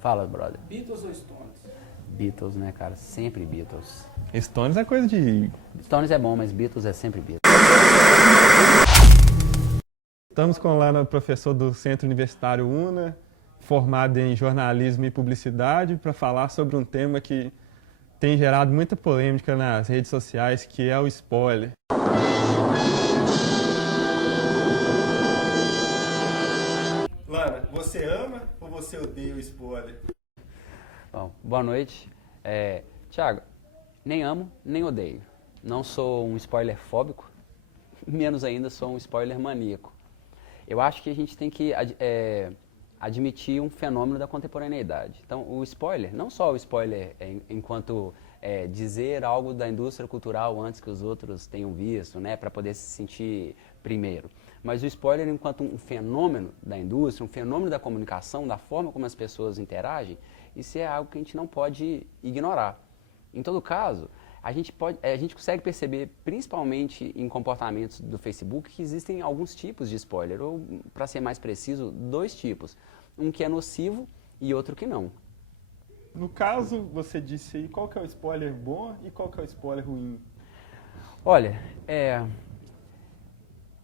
Fala, brother. Beatles ou Stones? Beatles, né, cara? Sempre Beatles. Stones é coisa de... Stones é bom, mas Beatles é sempre Beatles. Estamos com lá no professor do Centro Universitário UNA, formado em jornalismo e publicidade, para falar sobre um tema que tem gerado muita polêmica nas redes sociais, que é o spoiler. Lana, você ama ou você odeia o spoiler? Bom, boa noite. Thiago, nem amo, nem odeio. Não sou um spoiler fóbico, menos ainda sou um spoiler maníaco. Eu acho que a gente tem que admitir um fenômeno da contemporaneidade. Então, o spoiler, não só o spoiler enquanto dizer algo da indústria cultural antes que os outros tenham visto, né, para poder se sentir primeiro, mas o spoiler enquanto um fenômeno da indústria, um fenômeno da comunicação, da forma como as pessoas interagem, isso é algo que a gente não pode ignorar. Em todo caso, a gente consegue perceber, principalmente em comportamentos do Facebook, que existem alguns tipos de spoiler, ou, para ser mais preciso, dois tipos. Um que é nocivo e outro que não. No caso, você disse aí, qual que é o spoiler bom e qual que é o spoiler ruim? Olha,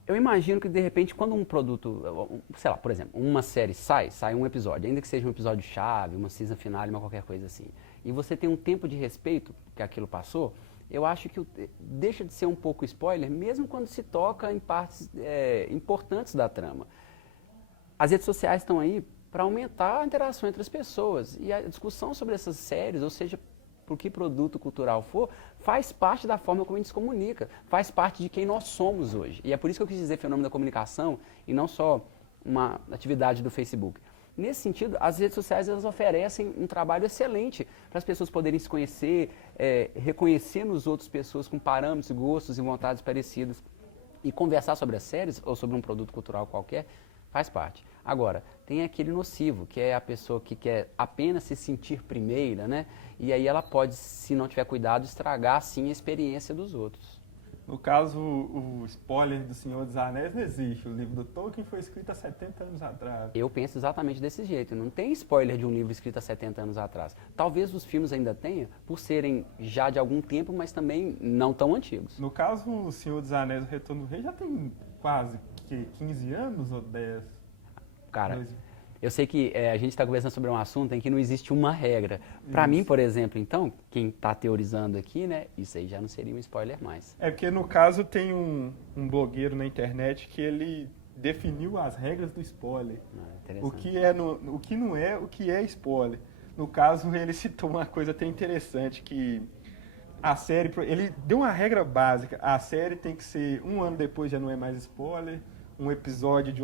eu imagino que, de repente, quando um produto, sei lá, por exemplo, uma série sai um episódio, ainda que seja um episódio-chave, uma season finale, uma qualquer coisa assim, e você tem um tempo de respeito que aquilo passou, eu acho que deixa de ser um pouco spoiler, mesmo quando se toca em partes importantes da trama. As redes sociais estão aí para aumentar a interação entre as pessoas, e a discussão sobre essas séries, ou seja, por que produto cultural for, faz parte da forma como a gente se comunica, faz parte de quem nós somos hoje. E é por isso que eu quis dizer fenômeno da comunicação e não só uma atividade do Facebook. Nesse sentido, as redes sociais elas oferecem um trabalho excelente para as pessoas poderem se conhecer, reconhecer nos outros pessoas com parâmetros, gostos e vontades parecidas e conversar sobre as séries ou sobre um produto cultural qualquer, faz parte. Agora, tem aquele nocivo, que é a pessoa que quer apenas se sentir primeira, né? E aí ela pode, se não tiver cuidado, estragar, sim, a experiência dos outros. No caso, o spoiler do Senhor dos Anéis não existe. O livro do Tolkien foi escrito há 70 anos atrás. Eu penso exatamente desse jeito. Não tem spoiler de um livro escrito há 70 anos atrás. Talvez os filmes ainda tenham, por serem já de algum tempo, mas também não tão antigos. No caso, o Senhor dos Anéis, o Retorno do Rei, já tem quase 15 anos ou 10? Cara, eu sei que a gente está conversando sobre um assunto em que não existe uma regra. Para mim, por exemplo, então, quem está teorizando aqui, né, isso aí já não seria um spoiler mais. É porque, no caso, tem um blogueiro na internet que ele definiu as regras do spoiler. O que não é, o que é spoiler. No caso, ele citou uma coisa até interessante, que a série, ele deu uma regra básica, a série tem que ser 1 ano depois já não é mais spoiler, um episódio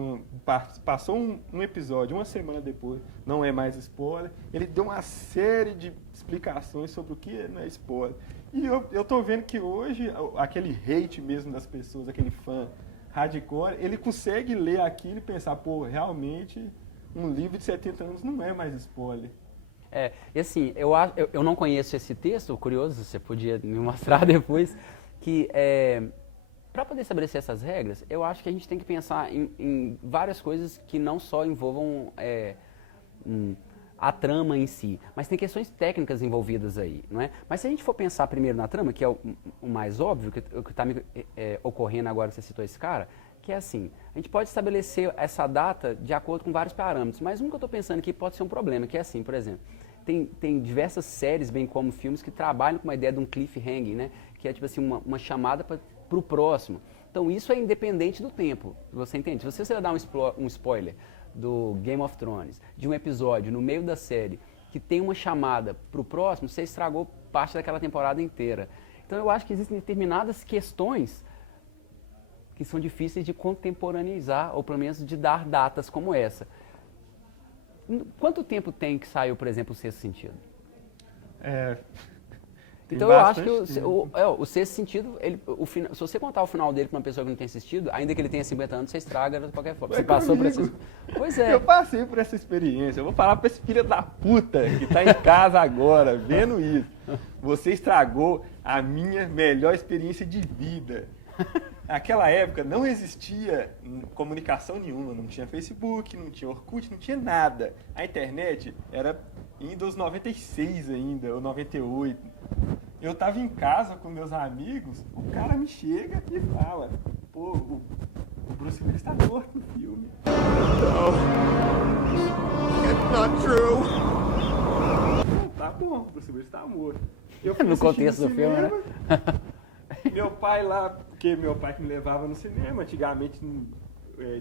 passou um episódio, 1 semana depois, não é mais spoiler. Ele deu uma série de explicações sobre o que não é spoiler. E eu tô vendo que hoje, aquele hate mesmo das pessoas, aquele fã hardcore, ele consegue ler aquilo e pensar, pô, realmente, um livro de 70 anos não é mais spoiler. E assim, eu não conheço esse texto, curioso, você podia me mostrar depois, que para poder estabelecer essas regras, eu acho que a gente tem que pensar em várias coisas que não só envolvam a trama em si, mas tem questões técnicas envolvidas aí, não é? Mas se a gente for pensar primeiro na trama, que é o mais óbvio, o que está me ocorrendo agora que você citou esse cara, que é assim, a gente pode estabelecer essa data de acordo com vários parâmetros, mas um que eu estou pensando aqui pode ser um problema, que é assim, por exemplo, tem diversas séries, bem como filmes, que trabalham com uma ideia de um cliffhanger, né? Que é tipo assim, uma chamada para o próximo. Então isso é independente do tempo, você entende? Se você dar um spoiler do Game of Thrones, de um episódio no meio da série, que tem uma chamada para o próximo, você estragou parte daquela temporada inteira. Então eu acho que existem determinadas questões que são difíceis de contemporaneizar, ou pelo menos de dar datas como essa. Quanto tempo tem que saiu, por exemplo, o Sexto Sentido? Então eu acho que o Sexto Sentido, se você contar o final dele para uma pessoa que não tem assistido, ainda que ele tenha 50 anos, você estraga de qualquer forma. Você passou por essa... Pois é. Eu passei por essa experiência. Eu vou falar para esse filho da puta que está em casa agora, vendo isso. Você estragou a minha melhor experiência de vida. naquela época não existia comunicação nenhuma, não tinha Facebook, não tinha Orkut, não tinha nada. A internet era em Windows 96 ainda, ou 98. Eu tava em casa com meus amigos, o cara me chega e fala, pô, o Bruce Willis está morto no filme. No, it's not true. Tá bom, o Bruce Willis está morto. Eu fui no contexto do filme, né? Meu pai lá, porque meu pai que me levava no cinema, antigamente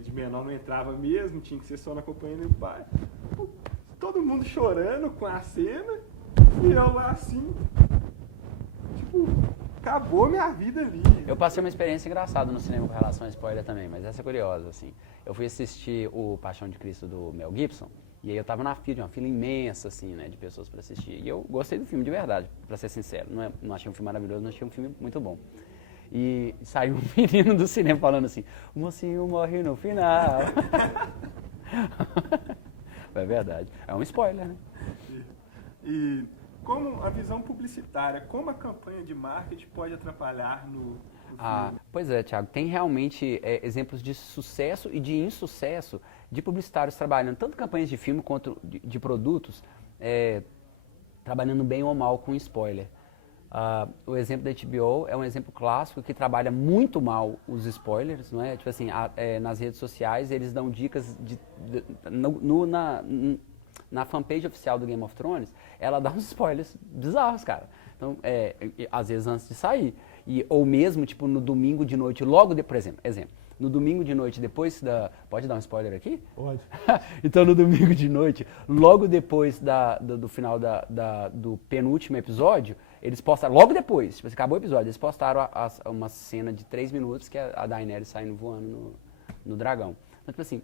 de menor não entrava mesmo, tinha que ser só na companhia do meu pai. Todo mundo chorando com a cena, e eu lá assim, tipo, acabou minha vida ali. Eu passei uma experiência engraçada no cinema com relação a spoiler também, mas essa é curiosa, assim. Eu fui assistir o Paixão de Cristo do Mel Gibson, e aí eu tava na fila, uma fila imensa, assim, né, de pessoas para assistir. E eu gostei do filme de verdade, para ser sincero. Não achei um filme maravilhoso, não achei um filme muito bom. E saiu um menino do cinema falando assim, o mocinho morre no final. É verdade. É um spoiler, né? E como a visão publicitária, como a campanha de marketing pode atrapalhar no filme? Pois é, Thiago. Tem realmente exemplos de sucesso e de insucesso de publicitários trabalhando tanto campanhas de filme quanto de produtos, trabalhando bem ou mal com spoiler. O exemplo da HBO é um exemplo clássico que trabalha muito mal os spoilers, não é? Tipo assim, nas redes sociais eles dão dicas na fanpage oficial do Game of Thrones, ela dá uns spoilers bizarros, cara. Então, às vezes antes de sair. Ou mesmo, tipo, no domingo de noite, logo depois, por exemplo, no domingo de noite, depois da... Pode dar um spoiler aqui? Pode. Então, no domingo de noite, logo depois do final do penúltimo episódio, eles postaram, logo depois, tipo, acabou o episódio, eles postaram uma cena de 3 minutos que é a Daenerys saindo voando no dragão. Então, tipo assim,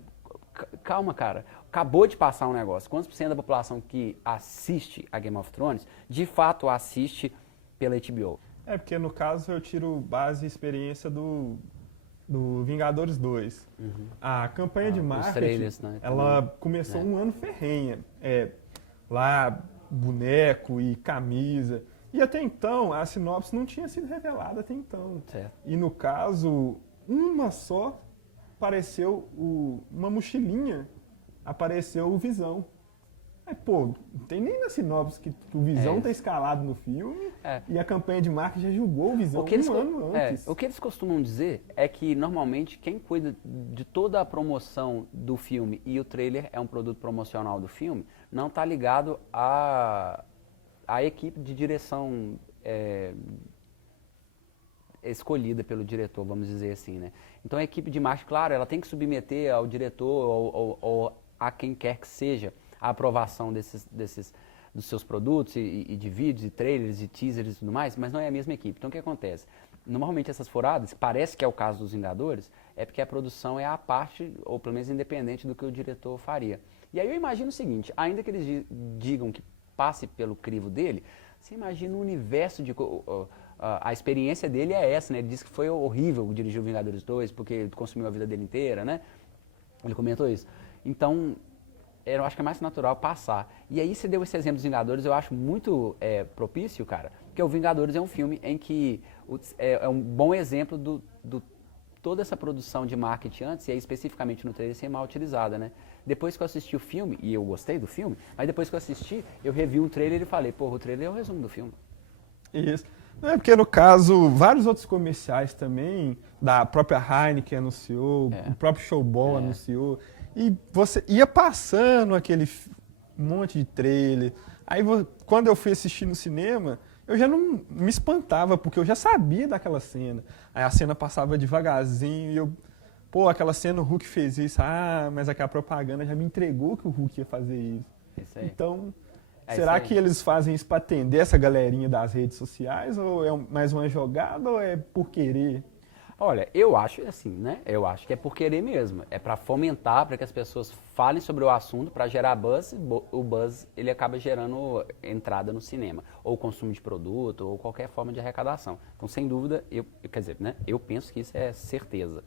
calma, cara, acabou de passar um negócio. Quantos por cento da população que assiste a Game of Thrones, de fato assiste pela HBO? Porque no caso eu tiro base e experiência do Vingadores 2. Uhum. A campanha de marketing, trailers, né, ela começou um ano ferrenha. Lá, boneco e camisa. E até então, a sinopse não tinha sido revelada até então. Certo. E no caso, uma só apareceu, uma mochilinha, apareceu o Visão. Pô, não tem nem na sinopse que o Visão tá escalado no filme e a campanha de marketing já julgou o Visão um ano antes. O que eles costumam dizer é que, normalmente, quem cuida de toda a promoção do filme e o trailer é um produto promocional do filme, não está ligado à equipe de direção escolhida pelo diretor, vamos dizer assim, né? Então, a equipe de marketing, claro, ela tem que submeter ao diretor ou a quem quer que seja a aprovação dos seus produtos e de vídeos, e trailers, e teasers e tudo mais, mas não é a mesma equipe. Então o que acontece? Normalmente essas furadas, parece que é o caso dos Vingadores, é porque a produção é a parte, ou pelo menos independente do que o diretor faria. E aí eu imagino o seguinte, ainda que eles digam que passe pelo crivo dele, você imagina o universo de... a experiência dele é essa, né? Ele disse que foi horrível dirigir o Vingadores 2, porque ele consumiu a vida dele inteira, né? Ele comentou isso. Então... eu acho que é mais natural passar. E aí você deu esse exemplo dos Vingadores, eu acho muito propício, cara, porque o Vingadores é um filme em que é um bom exemplo do toda essa produção de marketing antes, e aí especificamente no trailer, ser mal utilizada, né? Depois que eu assisti o filme, e eu gostei do filme, mas depois que eu assisti, eu revi um trailer e falei, pô, o trailer é o resumo do filme. Isso. Não é porque, no caso, vários outros comerciais também, da própria Heineken anunciou, o próprio Showball anunciou, e você ia passando aquele monte de trailer. Aí, quando eu fui assistir no cinema, eu já não me espantava, porque eu já sabia daquela cena. Aí a cena passava devagarzinho e eu... Pô, aquela cena o Hulk fez isso. Mas aquela propaganda já me entregou que o Hulk ia fazer isso. Isso aí. Então, será que eles fazem isso para atender essa galerinha das redes sociais? Ou é mais uma jogada ou é por querer? Olha, eu acho assim, né? Eu acho que é por querer mesmo. É para fomentar, para que as pessoas falem sobre o assunto, para gerar buzz. O buzz, ele acaba gerando entrada no cinema, ou consumo de produto, ou qualquer forma de arrecadação. Então, sem dúvida, quer dizer, né? Eu penso que isso é certeza.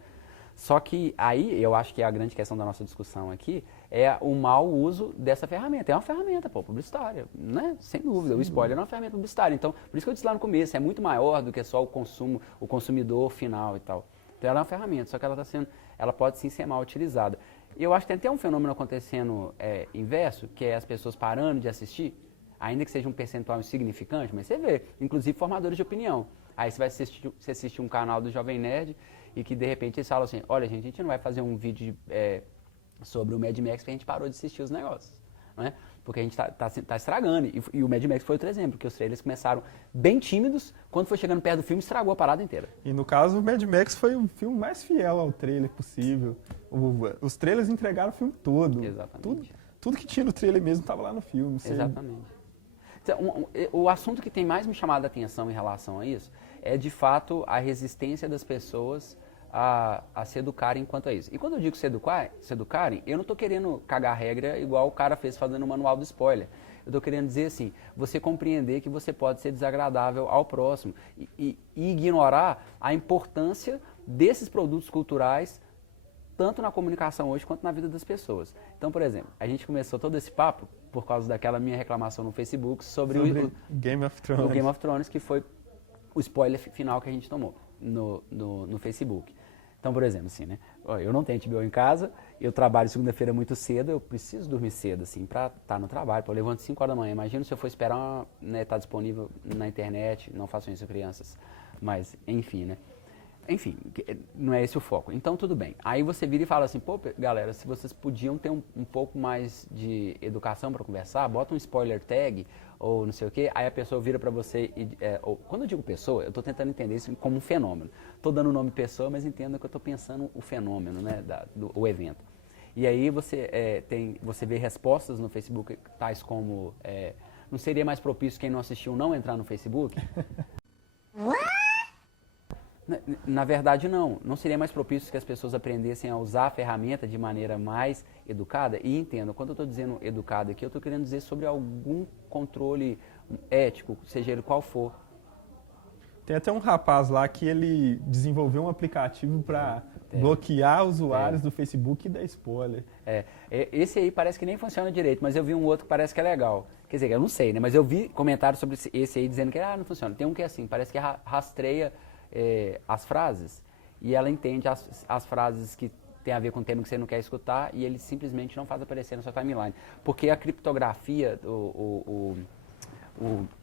Só que aí, eu acho que a grande questão da nossa discussão aqui é o mau uso dessa ferramenta. É uma ferramenta, publicitária, né? Sem dúvida. O spoiler é uma ferramenta publicitária. Então, por isso que eu disse lá no começo, é muito maior do que só o consumidor final e tal. Então ela é uma ferramenta, só que ela pode sim ser mal utilizada. E eu acho que tem até um fenômeno acontecendo inverso, que é as pessoas parando de assistir, ainda que seja um percentual insignificante, mas você vê, inclusive formadores de opinião. Aí você vai assistir um canal do Jovem Nerd e que de repente eles falam assim, olha gente, a gente não vai fazer um vídeo sobre o Mad Max porque a gente parou de assistir os negócios, né? Porque a gente tá estragando. E o Mad Max foi outro exemplo, que os trailers começaram bem tímidos, quando foi chegando perto do filme, estragou a parada inteira. E no caso, o Mad Max foi o filme mais fiel ao trailer possível. Os trailers entregaram o filme todo. Exatamente. Tudo que tinha no trailer mesmo estava lá no filme. Exatamente. Então, o assunto que tem mais me chamado a atenção em relação a isso é, de fato, a resistência das pessoas a se educarem quanto a isso. E quando eu digo se educarem, eu não estou querendo cagar regra igual o cara fez fazendo o manual do spoiler. Eu estou querendo dizer assim, você compreender que você pode ser desagradável ao próximo e ignorar a importância desses produtos culturais tanto na comunicação hoje quanto na vida das pessoas. Então, por exemplo, a gente começou todo esse papo por causa daquela minha reclamação no Facebook sobre o Game of Thrones. O Game of Thrones, que foi o spoiler final que a gente tomou no Facebook. Então, por exemplo, assim, né? Eu não tenho HBO em casa, eu trabalho segunda-feira muito cedo, eu preciso dormir cedo, assim, pra estar no trabalho. Eu levanto 5 horas da manhã. Imagina se eu for esperar, né, estar disponível na internet. Não façam isso, crianças. Mas, enfim, né? Enfim, não é esse o foco. Então, tudo bem. Aí você vira e fala assim, pô, galera, se vocês podiam ter um pouco mais de educação para conversar, bota um spoiler tag ou não sei o quê, aí a pessoa vira para você quando eu digo pessoa, eu estou tentando entender isso como um fenômeno. Estou dando o nome pessoa, mas entendo que eu estou pensando o fenômeno, né, o evento. E aí você vê respostas no Facebook tais como, não seria mais propício quem não assistiu não entrar no Facebook? Na verdade, não seria mais propício que as pessoas aprendessem a usar a ferramenta de maneira mais educada? E entendo, quando eu estou dizendo educada aqui, eu estou querendo dizer sobre algum controle ético, seja ele qual for. Tem até um rapaz lá que ele desenvolveu um aplicativo para bloquear usuários do Facebook e dar spoiler. Esse aí parece que nem funciona direito, mas eu vi um outro que parece que é legal. Quer dizer, eu não sei, né? Mas eu vi comentários sobre esse aí dizendo que não funciona. Tem um que é assim, parece que rastreia as frases e ela entende as frases que tem a ver com o tema que você não quer escutar e ele simplesmente não faz aparecer na sua timeline. Porque a criptografia,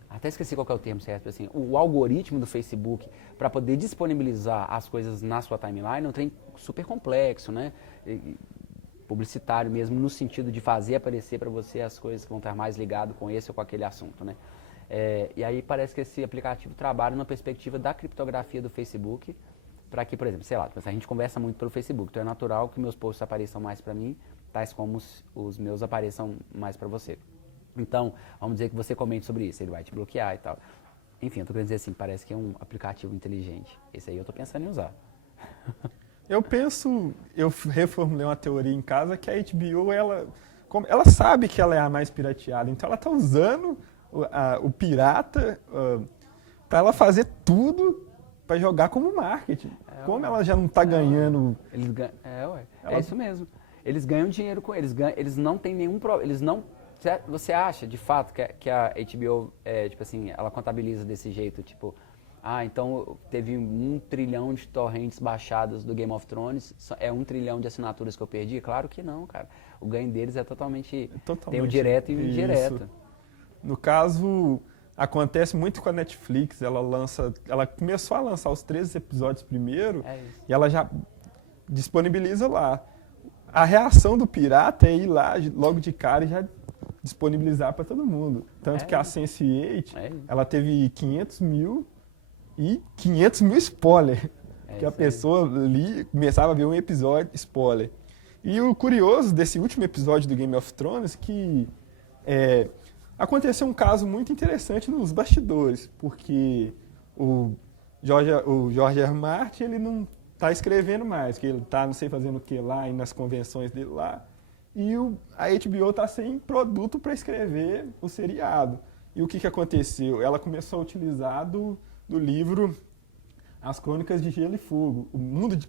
até esqueci qual que é o termo certo, assim, o algoritmo do Facebook para poder disponibilizar as coisas na sua timeline é um trem super complexo, né? Publicitário mesmo, no sentido de fazer aparecer para você as coisas que vão estar mais ligadas com esse ou com aquele assunto, né? E aí parece que esse aplicativo trabalha na perspectiva da criptografia do Facebook, para que, por exemplo, sei lá, a gente conversa muito pelo Facebook, então é natural que meus posts apareçam mais para mim, tais como os meus apareçam mais para você. Então, vamos dizer que você comente sobre isso, ele vai te bloquear e tal. Enfim, eu estou querendo dizer assim, parece que é um aplicativo inteligente. Esse aí eu estou pensando em usar. Eu reformulei uma teoria em casa que a HBO, ela sabe que ela é a mais pirateada, então ela está usando o pirata para ela fazer tudo para jogar como marketing. Como ela já não está ganhando... É isso mesmo. Eles ganham dinheiro com eles não têm nenhum problema. Você acha, de fato, que a HBO, tipo assim, ela contabiliza desse jeito, tipo... então teve 1 trilhão de torrents baixadas do Game of Thrones, 1 trilhão de assinaturas que eu perdi? Claro que não, cara. O ganho deles é totalmente tem o direto e o indireto. No caso, acontece muito com a Netflix, ela começou a lançar os 13 episódios primeiro e ela já disponibiliza lá. A reação do pirata é ir lá logo de cara e já disponibilizar para todo mundo. Tanto que a Sense8, ela teve 500 mil spoiler. Que a pessoa começava a ver um episódio, spoiler. E o curioso desse último episódio do Game of Thrones que aconteceu um caso muito interessante nos bastidores, porque o George R. Martin, ele não está escrevendo mais, que ele está não sei fazendo o que lá, e nas convenções dele lá, e a HBO está sem produto para escrever o seriado. E o que aconteceu? Ela começou a utilizar do livro As Crônicas de Gelo e Fogo, Mundo de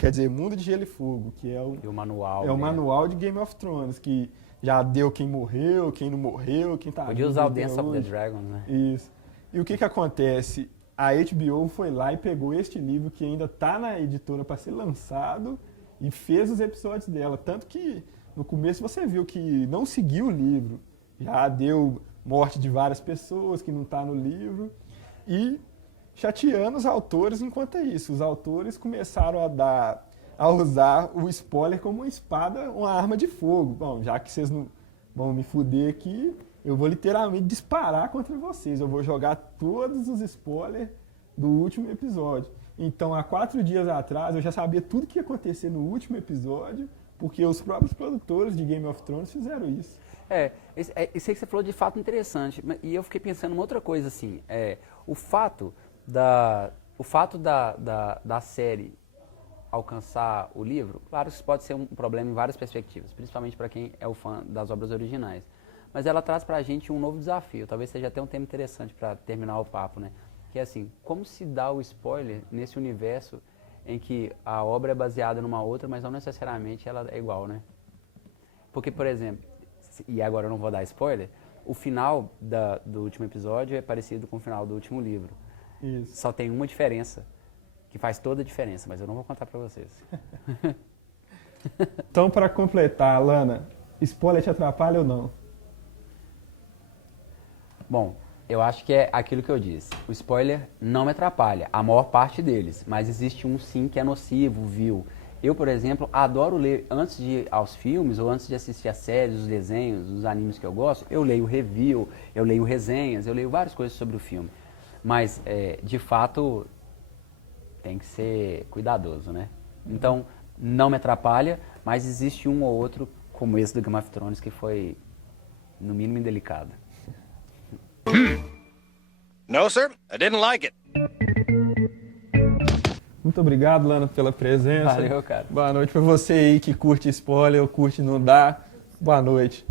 Gelo e Fogo, que é o manual. O manual de Game of Thrones, que já deu quem morreu, quem não morreu, quem tá... Podia usar o Dance of the Dragon, né? Isso. E o que acontece? a HBO foi lá e pegou este livro que ainda está na editora para ser lançado e fez os episódios dela. Tanto que no começo você viu que não seguiu o livro. Já deu morte de várias pessoas que não está no livro. E chateando os autores enquanto é isso. Os autores começaram a usar o spoiler como uma espada, uma arma de fogo. Bom, já que vocês não vão me fuder aqui, eu vou literalmente disparar contra vocês. Eu vou jogar todos os spoilers do último episódio. Então, há 4 dias atrás, eu já sabia tudo que ia acontecer no último episódio, porque os próprios produtores de Game of Thrones fizeram isso. Isso aí que você falou de fato interessante. E eu fiquei pensando em outra coisa, assim. O fato da série alcançar o livro, claro que isso pode ser um problema em várias perspectivas, principalmente para quem é o fã das obras originais. Mas ela traz pra gente um novo desafio, talvez seja até um tema interessante para terminar o papo, né? Que é assim, como se dá o spoiler nesse universo em que a obra é baseada numa outra, mas não necessariamente ela é igual, né? Porque, por exemplo, e agora eu não vou dar spoiler, o final do último episódio é parecido com o final do último livro. Isso. Só tem uma diferença, que faz toda a diferença, mas eu não vou contar pra vocês. Então, para completar, Lana, spoiler te atrapalha ou não? Bom, eu acho que é aquilo que eu disse. O spoiler não me atrapalha, a maior parte deles, mas existe um sim que é nocivo, vil. Eu, por exemplo, adoro ler, antes de ir aos filmes ou antes de assistir as séries, os desenhos, os animes que eu gosto, eu leio review, eu leio resenhas, eu leio várias coisas sobre o filme. Mas, de fato, tem que ser cuidadoso, né? Então, não me atrapalha, mas existe um ou outro, como esse do Game of Thrones, que foi, no mínimo, indelicado. No, sir, I didn't like it. Muito obrigado, Lana, pela presença. Valeu, cara. Boa noite para você aí que curte spoiler ou curte não dá. Boa noite.